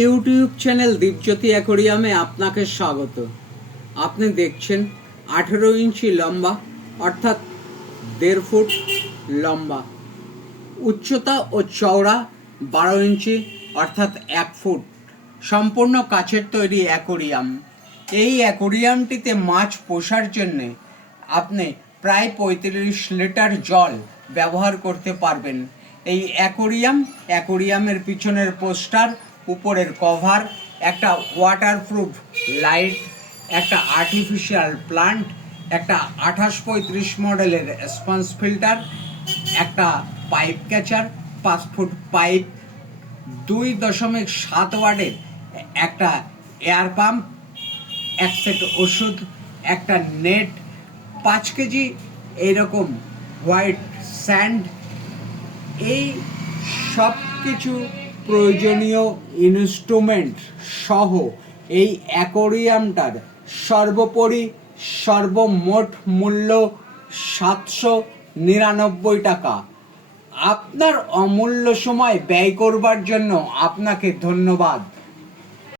YouTube channel Dipjyoti অ্যাকোরিয়ামে আপনাকে স্বাগত। আপনি দেখছেন 18 ইঞ্চি লম্বা অর্থাৎ 1.5 ফুট লম্বা, উচ্চতা ও চওড়া 12 ইঞ্চি অর্থাৎ 1 ফুট, সম্পূর্ণ কাচের তৈরি অ্যাকোরিয়াম। এই অ্যাকোরিয়ামটিতে মাছ পোষার জন্যে আপনি প্রায় 35 লিটার জল ব্যবহার করতে পারবেন। এই অ্যাকোরিয়ামের পিছনের পোস্টার, উপরের কভার, একটা ওয়াটারপ্রুফ লাইট, একটা আর্টিফিশিয়াল প্লান্ট, একটা 2835 মডেলের স্পঞ্জ ফিল্টার, একটা পাইপ ক্যাচার, 5 ফুট পাইপ, 2.7 ওয়াটের একটা এয়ার পাম্প, এক সেট ওষুধ, একটা নেট, 5 কেজি এইরকম হোয়াইট স্যান্ড, এই সব কিছু প্রয়োজনীয় ইনস্ট্রুমেন্ট সহ এই অ্যাকোরিয়ামটার সর্বমোট মূল্য 799 টাকা। আপনার অমূল্য সময় ব্যয় করবার জন্য আপনাকে ধন্যবাদ।